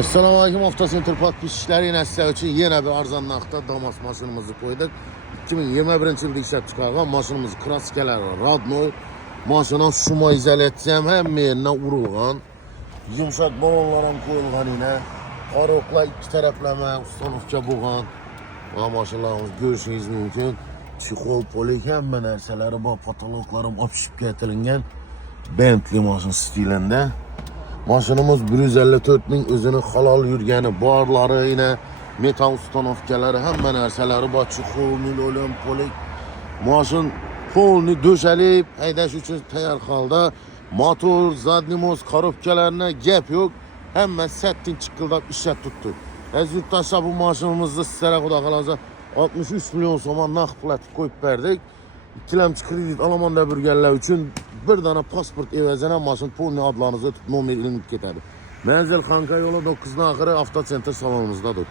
Assalamu alaikum, Avtocenter podpисчiləri, yine sizler için yine bir arzanlıqda Damas maşınımızı koyduk. 2021 yılda işlep çıkarılan maşınımız Kraskeler Radnoy. Maşına şuma izale edeceğim, hem yerine vurulgan. Yumuşak balonlara koyulgan yine. Arokla iki taraflama, ustanovka boğan. Maşınlarımız görüşünüz mümkün. Çikol, polik, hemen erseleri, patologlarım apışıp getirilgen. Bentley maşın stilinde. Maşınımız 154.000 özünü halal yürgeni, barları yine metal ustanovkaları, hemen erseleri var, çikol, milolon, polik. Maşın polni döşəlib, həydaş üçün təyar halda. Motor, zadnimoz, korobkalarına gep yok. Hemen settin çıkıldap işe tuttu. Yurttaşlar, bu maşınımızda sizlere qudaqalanca 63 milyon soma nağd plat koyup verdik. İkilemçi kredit Almanya bürgərlər üçün bir dana pasport əvəzinə maşın polni adlarınızı nomer ilinib gedədir. Mənzil Xanqa yolu 9-dan axırı Avtocenter salonumuzdadır.